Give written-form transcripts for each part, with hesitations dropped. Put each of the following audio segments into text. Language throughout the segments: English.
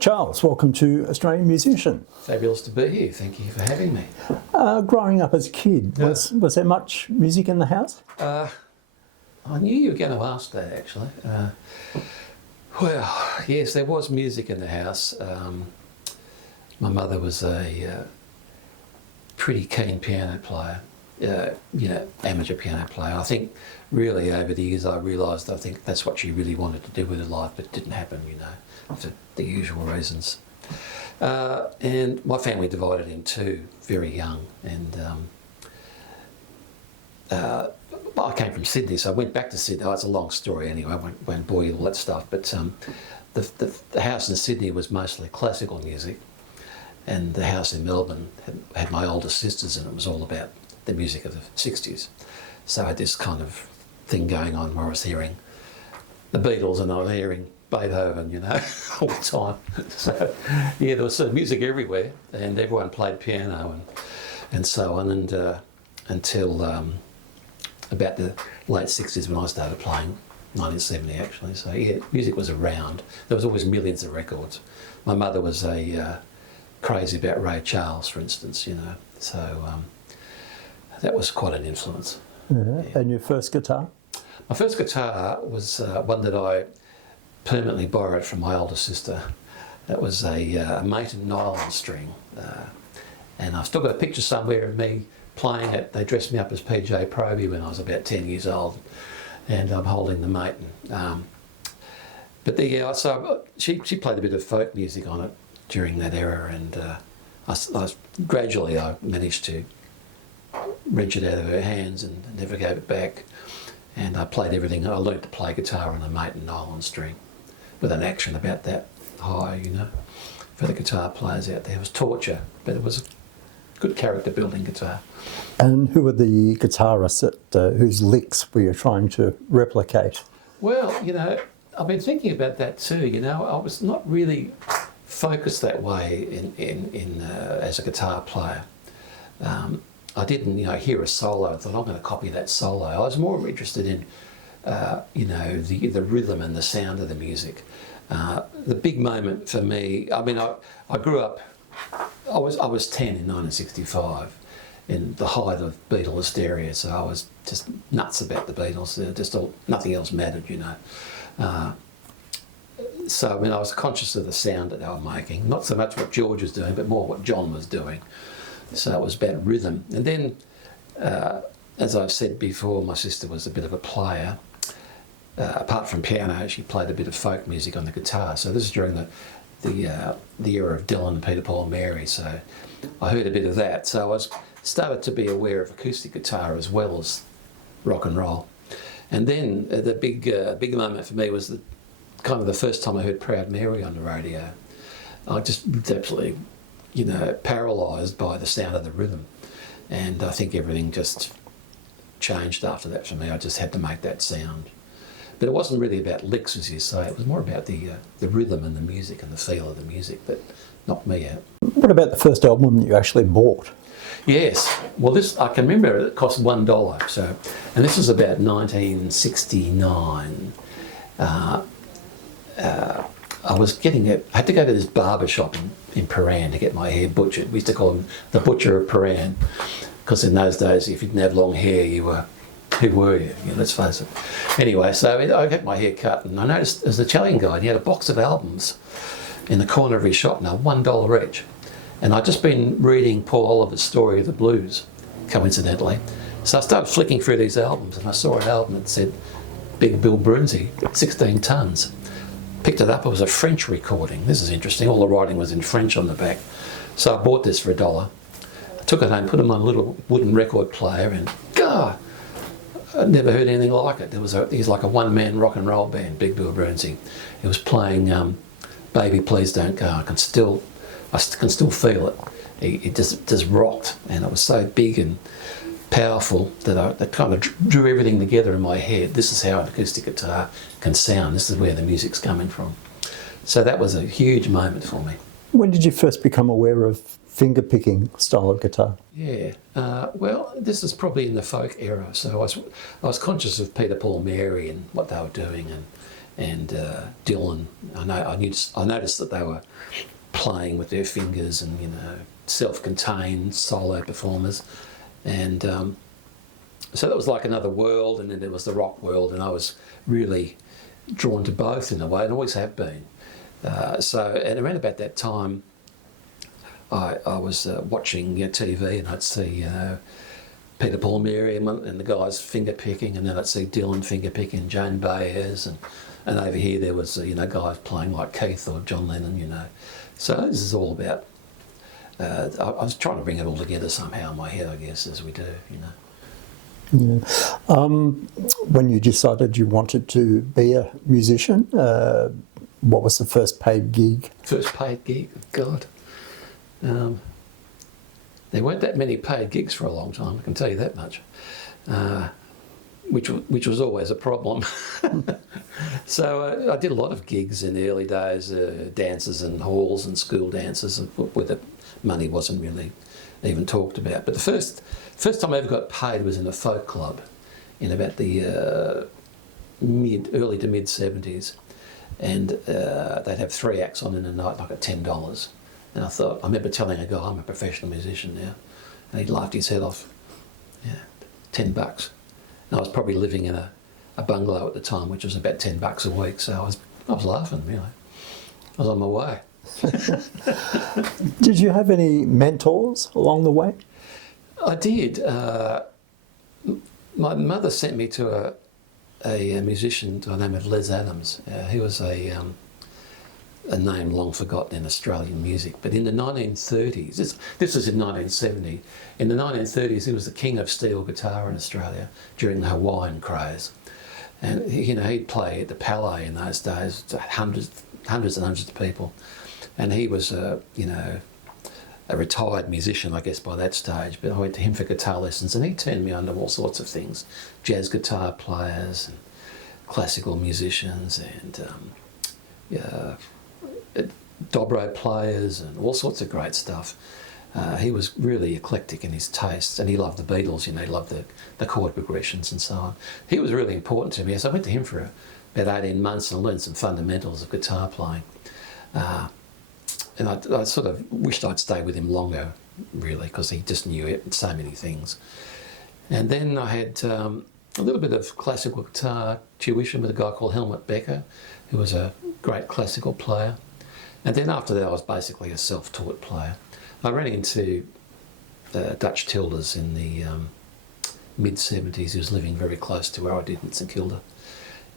Charles, welcome to Australian Musician. Fabulous to be here. Thank you for having me. Growing up as a kid, was there much music in the house? I knew you were going to ask that, actually. Well, yes, there was music in the house. My mother was a pretty keen piano player, amateur piano player. I think really over the years I realised I think that's what she really wanted to do with her life, but it didn't happen, for the usual reasons. And my family divided in two very young, and I came from Sydney, so I went back to Sydney. Oh, it's a long story anyway, I won't bore you with all that stuff, but the house in Sydney was mostly classical music, and the house in Melbourne had my older sisters, and it was all about the music of the 60s. So I had this kind of thing going on where I was hearing the Beatles and I was hearing Beethoven, all the time. So, yeah, there was music everywhere, and everyone played piano and so on, and until about the late 60s when I started playing, 1970 actually. So, yeah, music was around. There was always millions of records. My mother was crazy about Ray Charles, for instance, so that was quite an influence. Yeah. And your first guitar? My first guitar was one that I permanently borrowed from my older sister. That was a maiden nylon string, and I've still got a picture somewhere of me playing it. They dressed me up as PJ Proby when I was about 10 years old, and I'm holding the maiden. But so she played a bit of folk music on it during that era, and I gradually managed to wrench it out of her hands and never gave it back. And I played everything. I learned to play guitar on a maiden nylon string with an action about that high, for the guitar players out there. It was torture, but it was a good character building guitar. And who were the guitarists whose licks were you trying to replicate? Well, I've been thinking about that too. I was not really focused that way in as a guitar player. I didn't, hear a solo and thought, I'm going to copy that solo. I was more interested in, the rhythm and the sound of the music. The big moment for me, I grew up, I was 10 in 1965, in the height of Beatle hysteria, so I was just nuts about the Beatles. Nothing else mattered, So, I was conscious of the sound that they were making, not so much what George was doing, but more what John was doing. So it was about rhythm. And then, as I've said before, my sister was a bit of a player. Apart from piano, she played a bit of folk music on the guitar. So this is during the era of Dylan and Peter, Paul and Mary. So I heard a bit of that. So I started to be aware of acoustic guitar as well as rock and roll. And then the big moment for me was the first time I heard Proud Mary on the radio. I just was absolutely paralysed by the sound of the rhythm, and I think everything just changed after that for me. I just had to make that sound, but it wasn't really about licks, as you say. It was more about the rhythm and the music and the feel of the music that knocked me out. What about the first album that you actually bought? Yes, well, I can remember it cost $1. So, and this was about 1969. I had to go to this barber shop in Paran to get my hair butchered. We used to call him the Butcher of Paran, because in those days, if you didn't have long hair, who were you? Let's face it. Anyway, so I got my hair cut, and I noticed there's an Italian guy, and he had a box of albums in the corner of his shop now, $1 each. And I'd just been reading Paul Oliver's Story of the Blues, coincidentally. So I started flicking through these albums, and I saw an album that said Big Bill Brunsey, 16 tons. Picked it up, it was a French recording. This is interesting, all the writing was in French on the back. So I bought this for $1. I took it home, put it on a little wooden record player, and God, I'd never heard anything like it. He's like a one-man rock and roll band, Big Bill Brunsey. He was playing Baby Please Don't Go. I can still feel it. It just rocked, and it was so big and powerful that kind of drew everything together in my head. This is how an acoustic guitar can sound. This is where the music's coming from. So that was a huge moment for me. When did you first become aware of fingerpicking style of guitar? Yeah, well, this is probably in the folk era. So I was conscious of Peter, Paul, Mary and what they were doing, and Dylan. I noticed that they were playing with their fingers and, you know, self-contained solo performers, and so that was like another world. And then there was the rock world, and I was really drawn to both in a way, and always have been. And around about that time, I was watching TV, and I'd see Peter Paul Mary and the guys fingerpicking, and then I'd see Dylan fingerpicking, Joan Baez, and over here there was guys playing like Keith or John Lennon, you know. So this is all about. I was trying to bring it all together somehow in my head, I guess, as we do, you know. Yeah. When you decided you wanted to be a musician, what was the first paid gig? First paid gig? God. There weren't that many paid gigs for a long time, I can tell you that much, which was always a problem. So I did a lot of gigs in the early days, dances and halls and school dances, where the money wasn't really even talked about. But the first time I ever got paid was in a folk club in about the early to mid 70s, and they'd have 3 acts on in a night, like at $10. And I remember telling a guy, I'm a professional musician now, and he laughed his head off. Yeah, $10. And I was probably living in a bungalow at the time, which was about $10 a week, so I was laughing, you know. I was on my way. Did you have any mentors along the way? I did. My mother sent me to a musician by the name of Les Adams. He was a name long forgotten in Australian music, but in the 1930s, this was in 1970, in the 1930s he was the king of steel guitar in Australia during the Hawaiian craze. And he'd play at the Palais in those days to hundreds and hundreds of people. And he was a retired musician, I guess, by that stage, but I went to him for guitar lessons, and he turned me on to all sorts of things: jazz guitar players and classical musicians and dobro players and all sorts of great stuff. He was really eclectic in his tastes, and he loved the Beatles, he loved the chord progressions and so on. He was really important to me, so I went to him for about 18 months and I learned some fundamentals of guitar playing. And I sort of wished I'd stay with him longer, really, because he just knew so many things. And then I had a little bit of classical guitar tuition with a guy called Helmut Becker, who was a great classical player. And then after that, I was basically a self-taught player. I ran into Dutch Tilders in the mid-70s. He was living very close to where I did in St Kilda.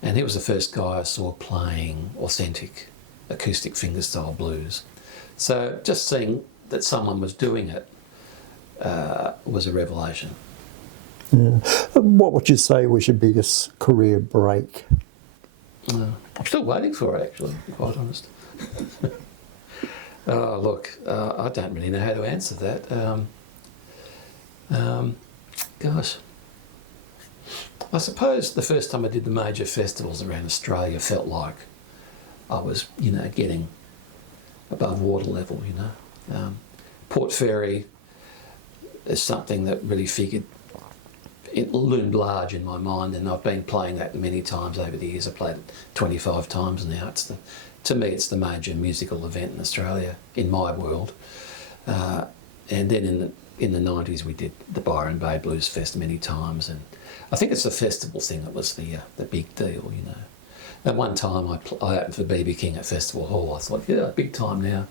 And he was the first guy I saw playing authentic acoustic fingerstyle blues. So just seeing that someone was doing it was a revelation. Yeah. What would you say was your biggest career break? I'm still waiting for it, actually, to be quite honest. Oh, look, I don't really know how to answer that. Gosh. I suppose the first time I did the major festivals around Australia felt like I was, getting above water level, Port Fairy is something that really it loomed large in my mind, and I've been playing that many times over the years. I've played it 25 times now. To me, it's the major musical event in Australia, in my world. And then in the 90s, we did the Byron Bay Blues Fest many times, and I think it's the festival thing that was the big deal, At one time, I opened for B.B. King at Festival Hall. I thought, yeah, big time now.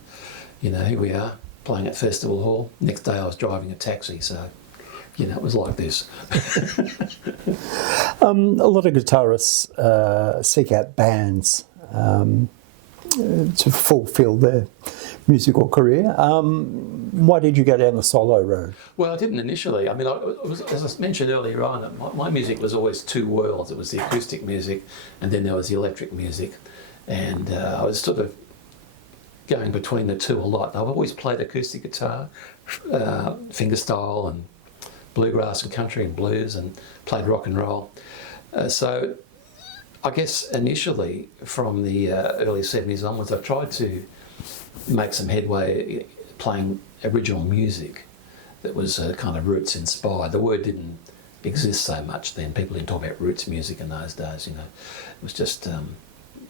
Here we are, playing at Festival Hall. Next day, I was driving a taxi, so, it was like this. A lot of guitarists seek out bands to fulfil their musical career. Why did you go down the solo road? Well, I didn't initially. I mean, as I mentioned earlier on, my music was always two worlds. It was the acoustic music, and then there was the electric music. And I was sort of going between the two a lot. I've always played acoustic guitar, fingerstyle and bluegrass and country and blues, and played rock and roll. So I guess initially from the early 70s onwards, I tried to make some headway playing original music that was kind of roots inspired. The word didn't exist so much then. People didn't talk about roots music in those days, It was just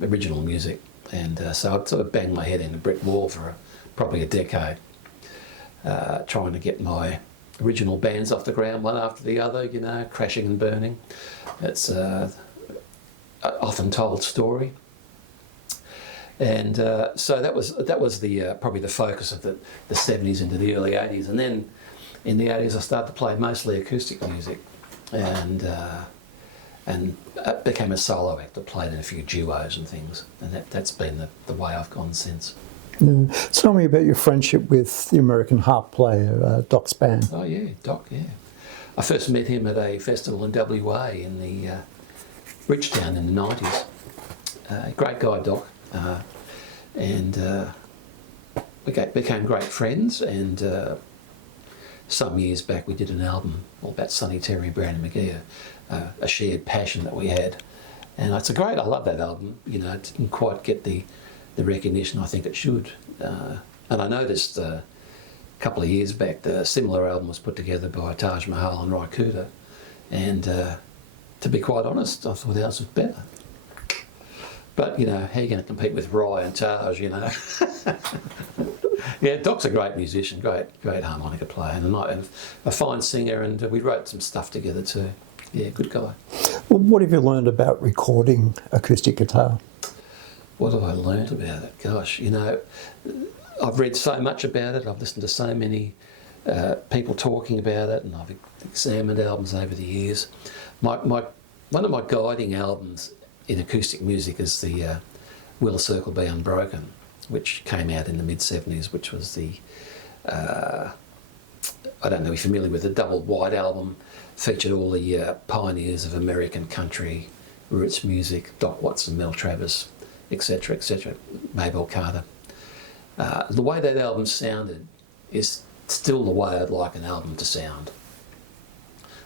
original music. And so I'd sort of banged my head in a brick wall for probably a decade, trying to get my original bands off the ground one after the other, you know, crashing and burning. It's an often told story. And so that was the probably the focus of the 70s into the early 80s. And then in the 80s I started to play mostly acoustic music, and became a solo act. I played in a few duos and things, and that's been the way I've gone since. Yeah. Tell me about your friendship with the American harp player, Doc Spann. Oh yeah, Doc, yeah. I first met him at a festival in WA in the Bridgetown in the 90s. Great guy, Doc. And we became great friends, and some years back we did an album all about Sonny Terry, Brown and McGee, a shared passion that we had. And I love that album. You know, it didn't quite get the recognition I think it should. And I noticed a couple of years back the similar album was put together by Taj Mahal and Ry Cooder, and to be quite honest, I thought ours was better. But, you know, how are you going to compete with Ry and Taj, you know? Yeah, Doc's a great musician, great harmonica player, and a fine singer, and we wrote some stuff together too. Yeah, good guy. Well, what have you learned about recording acoustic guitar? What have I learnt about it? Gosh, you know, I've read so much about it, I've listened to so many people talking about it, and I've examined albums over the years. One of my guiding albums in acoustic music is the Will a Circle Be Unbroken, which came out in the mid-70s, which was the, I don't know if you're familiar with the double wide album, featured all the pioneers of American country, roots music, Doc Watson, Mel Travis, etc., Mabel Carter. The way that album sounded is still the way I'd like an album to sound.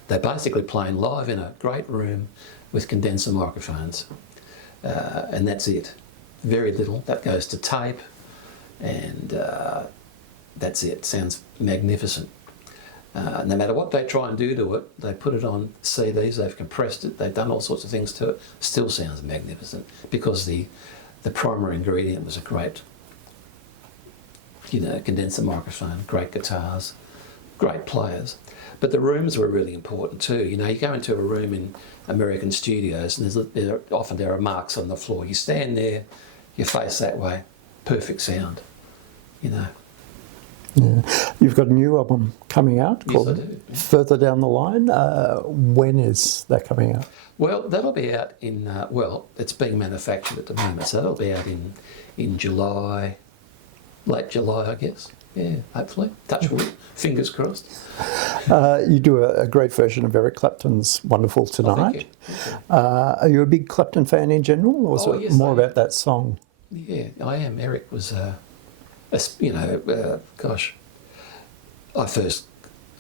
They're basically playing live in a great room with condenser microphones, and that's it. Very little. That goes to tape, and that's it. Sounds magnificent. No matter what they try and do to it, they put it on CDs, they've compressed it, they've done all sorts of things to it, still sounds magnificent, because the primary ingredient was a great, you know, condenser microphone, great guitars, great players. But the rooms were really important too. You know, you go into a room in American studios and often there are marks on the floor. You stand there, you face that way, perfect sound, you know. Yeah. You've got a new album coming out called Yes, I do. Further Down the Line. When is that coming out? Well, that'll be out in, it's being manufactured at the moment, so that'll be out in July, late July, I guess. Yeah, hopefully. Touch wood, fingers crossed. You do a great version of Eric Clapton's Wonderful Tonight. Thank you. Are you a big Clapton fan in general, or is it Yes, more I am. about that song? Yeah, I am. Eric was, gosh, I first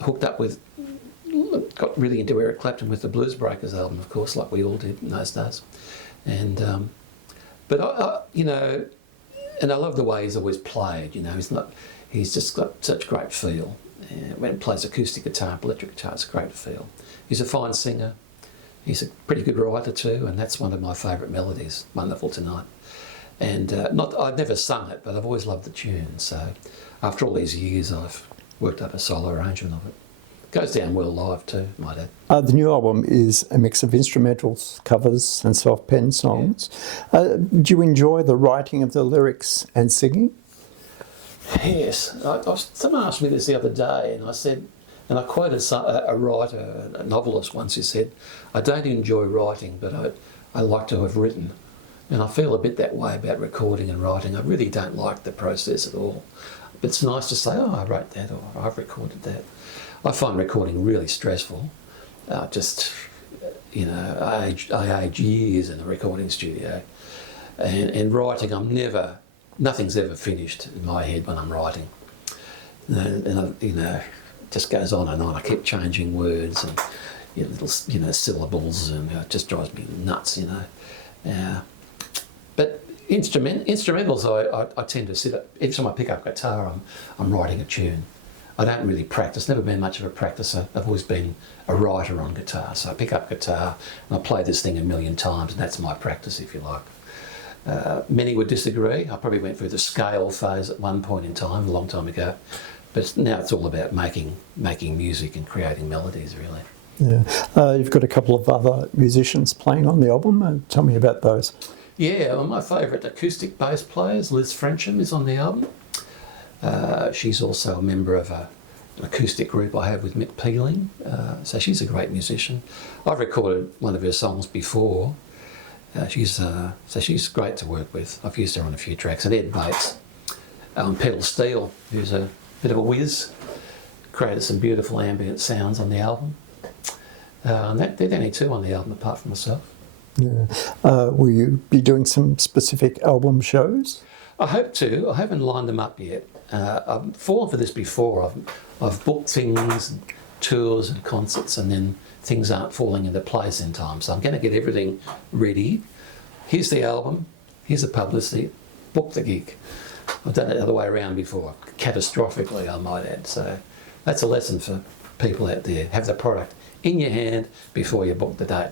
hooked up with, got really into Eric Clapton with the Blues Breakers album, of course, like we all did in those days. And, but I you know, and I love the way he's always played, you know, he's just got such great feel. When he plays acoustic guitar, electric guitar, it's a great feel. He's a fine singer. He's a pretty good writer too, and that's one of my favourite melodies, Wonderful Tonight. And I've never sung it, but I've always loved the tune. So after all these years, I've worked up a solo arrangement of it. Goes down well live too, might add. The new album is a mix of instrumentals, covers and self-penned songs. Do you enjoy the writing of the lyrics and singing? Yes. Someone asked me this the other day, and I said, and I quoted a writer, a novelist once, who said, I don't enjoy writing, but I like to have written. And I feel a bit that way about recording and writing. I really don't like the process at all. But it's nice to say, oh, I wrote that, or I've recorded that. I find recording really stressful. I age years in a recording studio. And writing, nothing's ever finished in my head when I'm writing. And it just goes on and on. I keep changing words and little syllables, and it just drives me nuts, But instrumentals, I tend to sit up. Every time I pick up guitar, I'm writing a tune. I don't really practice. Never been much of a practicer. I've always been a writer on guitar. So I pick up guitar and I play this thing a million times, and that's my practice, if you like. Many would disagree. I probably went through the scale phase at one point in time, a long time ago, but now it's all about making music and creating melodies, really. Yeah. You've got a couple of other musicians playing on the album. Tell me about those. Yeah, well, my favourite acoustic bass players, Liz Frensham, is on the album. She's also a member of an acoustic group I have with Mick Pealing, so she's a great musician. I've recorded one of her songs before. She's great to work with. I've used her on a few tracks. And Ed Bates on pedal steel, who's a bit of a whiz, created some beautiful ambient sounds on the album. And they're the only two on the album apart from myself. Yeah. Will you be doing some specific album shows? I hope to. I haven't lined them up yet. I've fallen for this before. I've booked things, and tours and concerts, and then things aren't falling into place in time. So I'm going to get everything ready. Here's the album. Here's the publicity. Book the gig. I've done it the other way around before, catastrophically, I might add. So that's a lesson for people out there. Have the product in your hand before you book the date.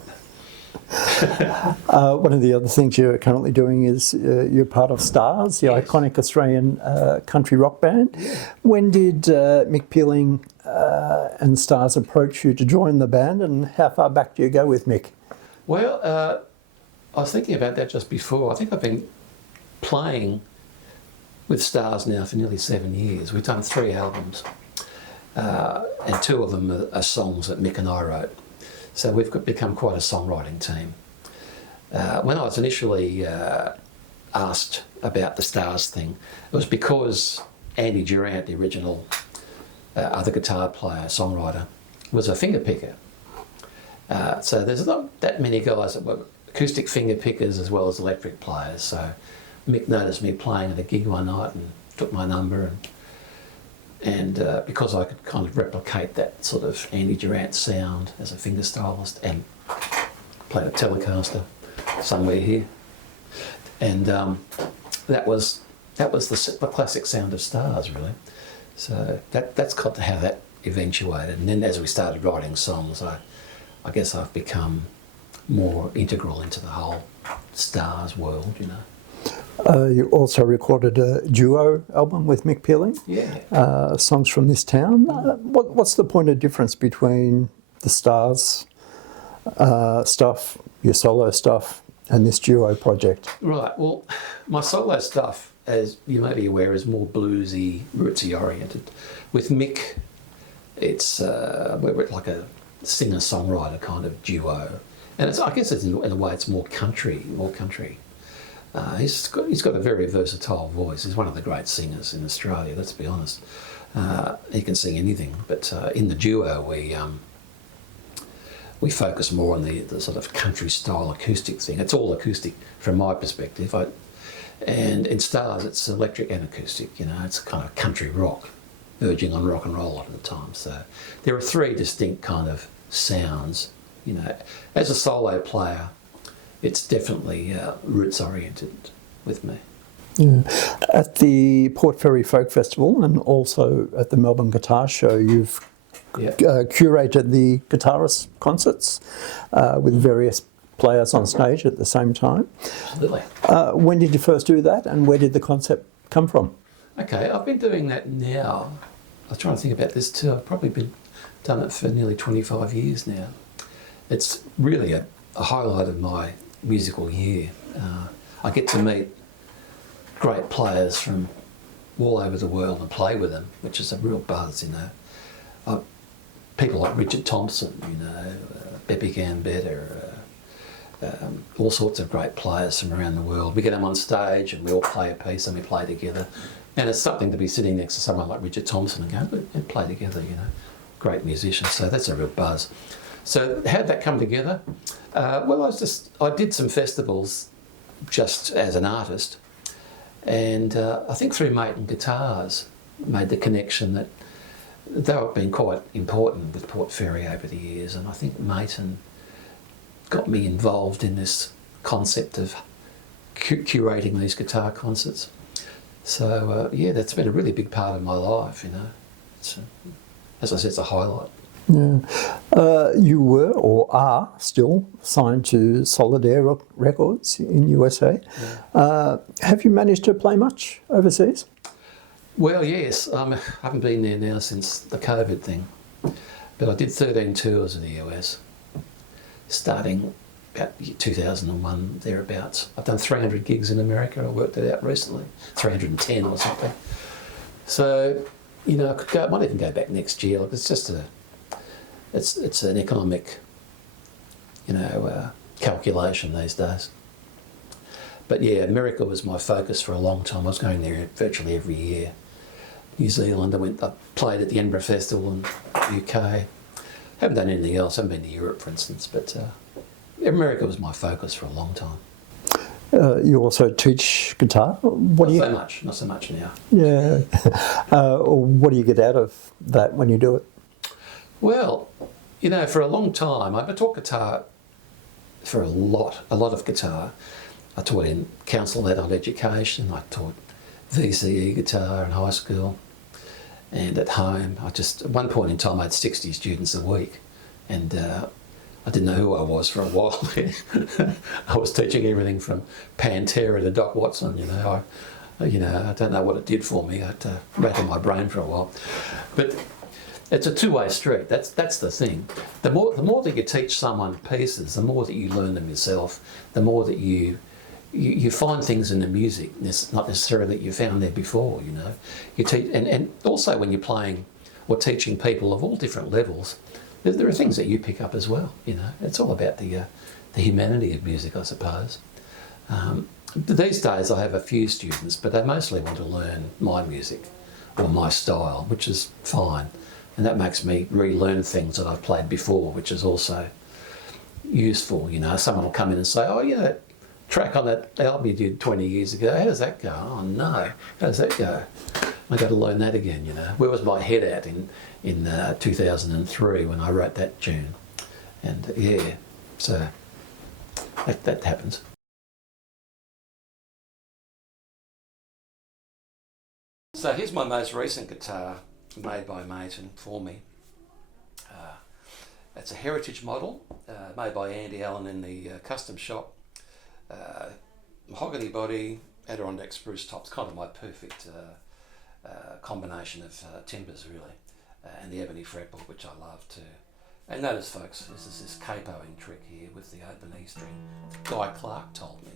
One of the other things you're currently doing is you're part of Stars, the iconic Australian country rock band. Yeah. When did Mick Pealing and Stars approach you to join the band, and how far back do you go with Mick? Well, I was thinking about that just before. I think I've been playing with Stars now for nearly 7 years. We've done 3 albums, and 2 of them are songs that Mick and I wrote. So we've become quite a songwriting team. When I was initially asked about the Stars thing, it was because Andy Durant, the original other guitar player, songwriter, was a finger picker. So there's not that many guys that were acoustic finger pickers as well as electric players. So Mick noticed me playing at a gig one night and took my number, and because I could kind of replicate that sort of Andy Durant sound as a finger stylist and played a Telecaster somewhere here, and that was the classic sound of Stars, really. So that's got to how that eventuated, and then as we started writing songs, I guess I've become more integral into the whole Stars world, you know. You also recorded a duo album with Mick Pealing. Yeah. Songs from This Town. What's the point of difference between the Stars stuff, your solo stuff, and this duo project? Right. Well, my solo stuff, as you may be aware, is more bluesy, rootsy oriented. With Mick, it's we're like a singer-songwriter kind of duo, and I guess in a way it's more country. He's got a very versatile voice. He's one of the great singers in Australia, let's be honest. He can sing anything, but in the duo we focus more on the sort of country style acoustic thing. It's all acoustic from my perspective. And in Stars it's electric and acoustic, you know, it's kind of country rock, verging on rock and roll a lot of the time. So there are 3 distinct kind of sounds, you know. As a solo player, it's definitely roots oriented with me. Yeah. At the Port Fairy Folk Festival and also at the Melbourne Guitar Show, you've curated the Guitarist Concerts with various players on stage at the same time. Absolutely. When did you first do that, and where did the concept come from? Okay, I've been doing that now. I was trying to think about this too. I've probably done it for nearly 25 years now. It's really a highlight of my musical year. I get to meet great players from all over the world and play with them, which is a real buzz, you know. People like Richard Thompson, you know, Beppe Gambetta, all sorts of great players from around the world. We get them on stage and we all play a piece and we play together. And it's something to be sitting next to someone like Richard Thompson and go and play together, you know. Great musicians, so that's a real buzz. So how'd that come together? Well, I did some festivals just as an artist, and I think through Maiden Guitars made the connection that they've been quite important with Port Fairy over the years, and I think Maiden got me involved in this concept of curating these guitar concerts. So yeah, that's been a really big part of my life, you know. It's, as I said, it's a highlight. Yeah. You were or are still signed to Solidaire Records in USA. Have you managed to play much overseas? Well, yes. I haven't been there now since the COVID thing, but I did 13 tours in the US, starting about 2001, thereabouts. I've done 300 gigs in America. I worked it out recently, 310 or something. So, you know, I might even go back next year. Like, it's just it's an economic, you know, calculation these days. But yeah, America was my focus for a long time. I was going there virtually every year. New Zealand, I played at the Edinburgh Festival in the UK. Haven't done anything else. I haven't been to Europe, for instance, but America was my focus for a long time. You also teach guitar. Not so much now. Yeah. What do you get out of that when you do it? Well, you know, for a long time, I've taught guitar for a lot of guitar. I taught in council adult education. I taught VCE guitar in high school and at home. At one point in time, I had 60 students a week, and I didn't know who I was for a while. I was teaching everything from Pantera to Doc Watson. You know, I don't know what it did for me. I had to rattle my brain for a while, but it's a two-way street. That's the thing. The more that you teach someone pieces, the more that you learn them yourself. The more that you find things in the music, not necessarily that you found there before. You know, you teach, and also when you're playing or teaching people of all different levels, there are things that you pick up as well. You know, it's all about the humanity of music, I suppose. These days, I have a few students, but they mostly want to learn my music or my style, which is fine. And that makes me relearn things that I've played before, which is also useful. You know, someone will come in and say, "Oh, yeah, that track on that album you did 20 years ago, how does that go?" "Oh, no, how does that go?" I got to learn that again, you know. Where was my head at in 2003 when I wrote that tune? And yeah, so that happens. So here's my most recent guitar, made by a mate and for me. It's a heritage model, made by Andy Allen in the custom shop. Mahogany body, Adirondack spruce tops, kind of my perfect combination of timbers, really. And the ebony fretboard, which I love too. And notice, folks, this is this capoing trick here with the open E string. Guy Clark told me.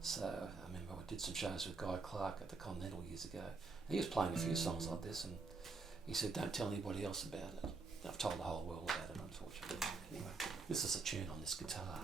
So I remember I did some shows with Guy Clark at the Continental years ago. He was playing a few songs like this, and he said, "Don't tell anybody else about it." I've told the whole world about it, unfortunately. Anyway, this is a tune on this guitar.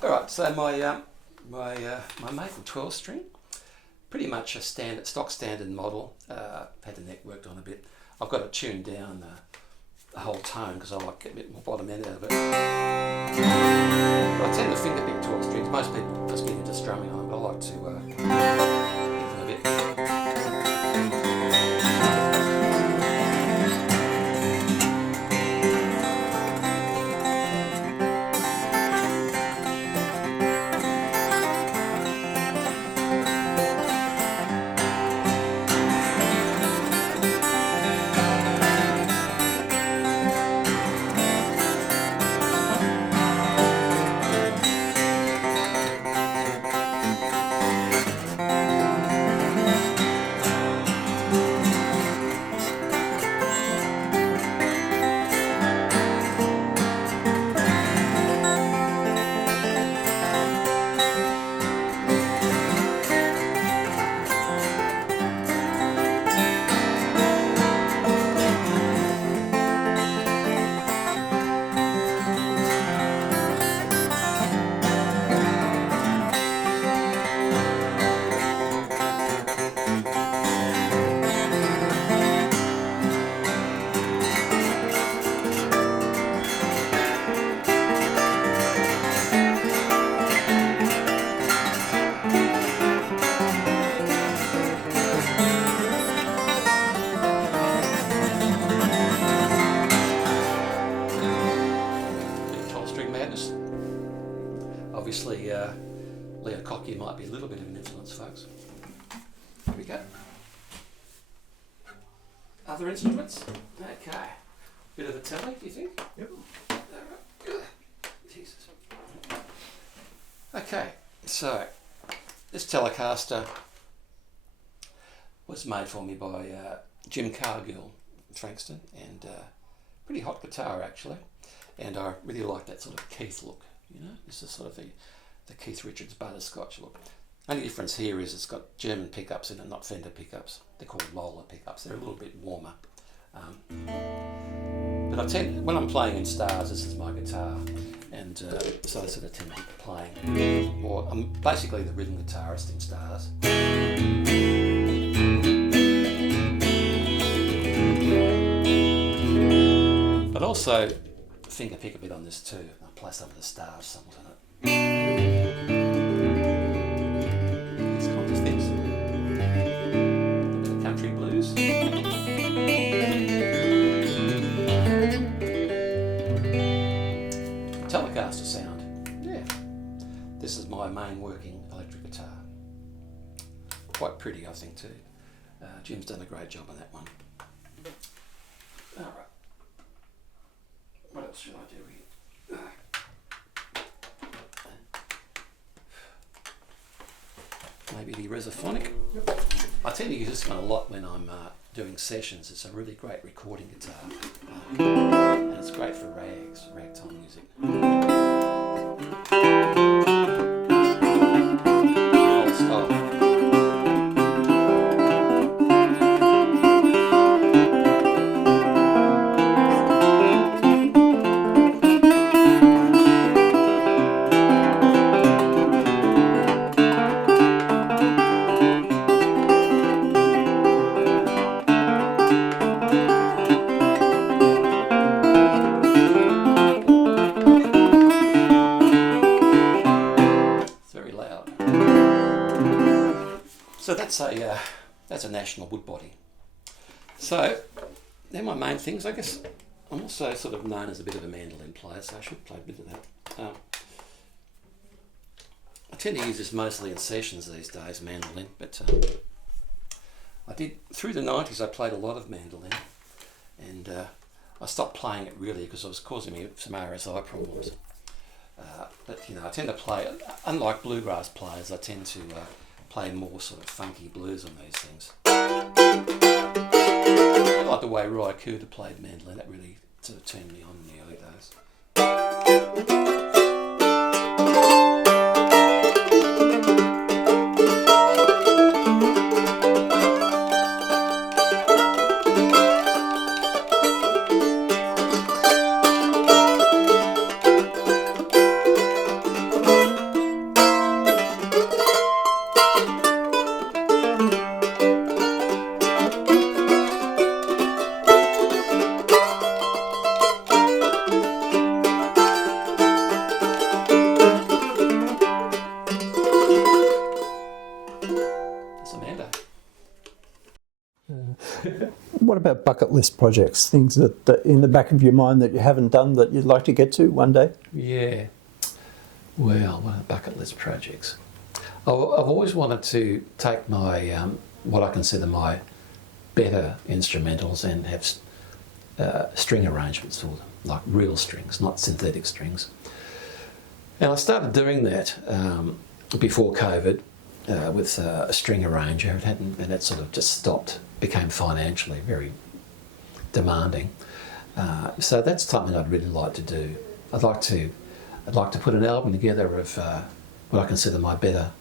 Alright, so my maple 12 string, pretty much a stock standard model. Had the neck worked on a bit. I've got it tuned down the whole tone because I like to get a bit more bottom end out of it. I tend to finger pick 12 strings. Most people just get into strumming on them, but I like to give them a bit. Obviously, Leo Cocky might be a little bit of an influence, folks. Here we go. Other instruments? Okay. Bit of a telly, do you think? Yep. Jesus. Okay, so this Telecaster was made for me by Jim Cargill, Frankston, and pretty hot guitar actually. And I really like that sort of Keith look. You know, this is sort of the Keith Richards butterscotch look. Only difference here is it's got German pickups in it, not Fender pickups. They're called Lola pickups. They're a little bit warmer. But I tend, when I'm playing in stars, this is my guitar, and so I sort of tend to keep playing. Or I'm basically the rhythm guitarist in stars. But also finger pick a bit on this too. I'll play some of the stars songs on it. These kinds of things. A bit of country blues. Telecaster sound. Yeah. This is my main working electric guitar. Quite pretty, I think, too. Jim's done a great job on that one. Alright. What else should I do here? Maybe the Resophonic. Yep. I tend to use this one a lot when I'm doing sessions. It's a really great recording guitar. And it's great for ragtime music. Old style. So that's a national wood body. So they're my main things. I guess I'm also sort of known as a bit of a mandolin player, so I should play a bit of that. I tend to use this mostly in sessions these days, mandolin, but I did, through the 90s I played a lot of mandolin, and I stopped playing it really because it was causing me some RSI problems. But you know, I tend to play, unlike bluegrass players, I tend to play more sort of funky blues on these things. I like the way Roy Cooder played mandolin. That really sort of turned me on in the early days. What about bucket list projects? Things that in the back of your mind that you haven't done that you'd like to get to one day? Yeah. Well, what are bucket list projects? I've always wanted to take my what I consider my better instrumentals and have string arrangements for them, like real strings, not synthetic strings. And I started doing that before COVID with a string arranger, and it sort of just stopped, became financially very demanding. So that's something I'd really like to do. I'd like to put an album together of what I consider my better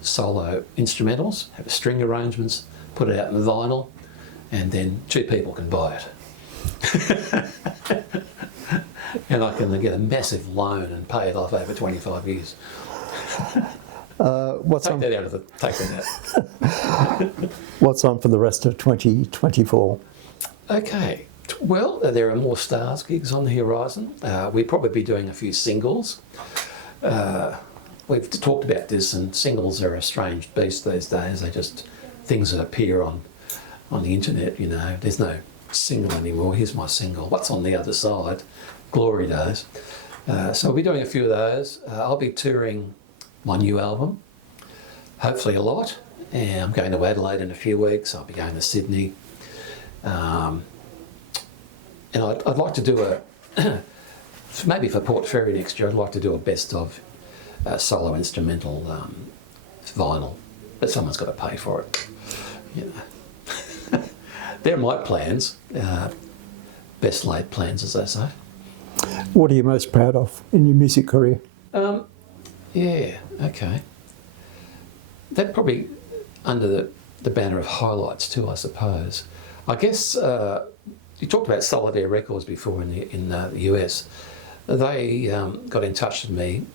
solo instrumentals, have string arrangements, put it out in vinyl, and then 2 people can buy it. And I can get a massive loan and pay it off over 25 years. Take that out. What's on for the rest of 2024? Okay. Well, there are more Stars gigs on the horizon. We'll probably be doing a few singles. We've talked about this, and singles are a strange beast these days. They just things that appear on the internet. You know, there's no single anymore. Here's my single. What's on the other side? Glory days. So we'll be doing a few of those. I'll be touring my new album, hopefully a lot. And I'm going to Adelaide in a few weeks. I'll be going to Sydney. And I'd like to do maybe for Port Fairy next year, I'd like to do a best of solo instrumental vinyl, but someone's got to pay for it. You know. They're my plans, best laid plans, as they say. What are you most proud of in your music career? Yeah, okay. That probably under the banner of highlights too, I suppose. I guess you talked about Solitaire Records before in the US. They got in touch with me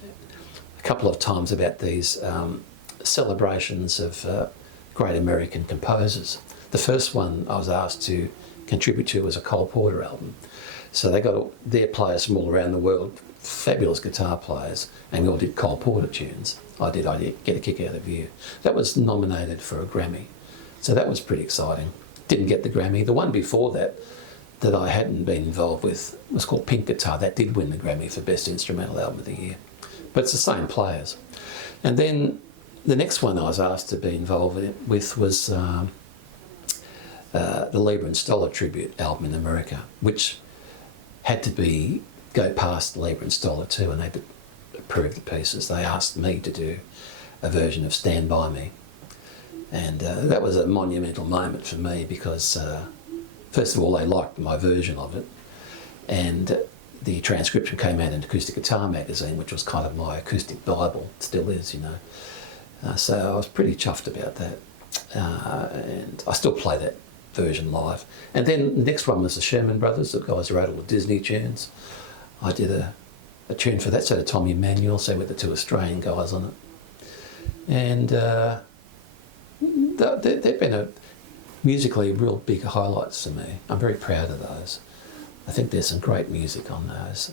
a couple of times about these celebrations of great American composers. The first one I was asked to contribute to was a Cole Porter album. So they got their players from all around the world, fabulous guitar players, and we all did Cole Porter tunes. I did Get a Kick Out of You. That was nominated for a Grammy. So that was pretty exciting. Didn't get the Grammy. The one before that I hadn't been involved with was called Pink Guitar. That did win the Grammy for Best Instrumental Album of the Year. But it's the same players. And then the next one I was asked to be involved with was the Lieber and Stoller tribute album in America, which had to go past Lieber and Stoller too, and they had to approve the pieces. They asked me to do a version of Stand By Me. And that was a monumental moment for me because, first of all, they liked my version of it. And the transcription came out in Acoustic Guitar magazine, which was kind of my acoustic Bible, still is, you know. So I was pretty chuffed about that. And I still play that version live. And then the next one was the Sherman Brothers, the guys who wrote all the Disney tunes. I did a tune for that, so did Tommy Emmanuel, so with the 2 Australian guys on it. And they've been musically real big highlights to me. I'm very proud of those. I think there's some great music on those.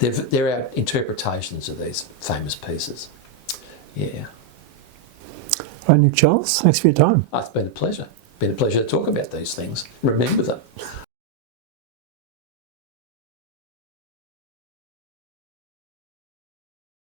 They're our interpretations of these famous pieces. Yeah. Right, Nick Charles, thanks for your time. It's been a pleasure. Been a pleasure to talk about these things. Remember them.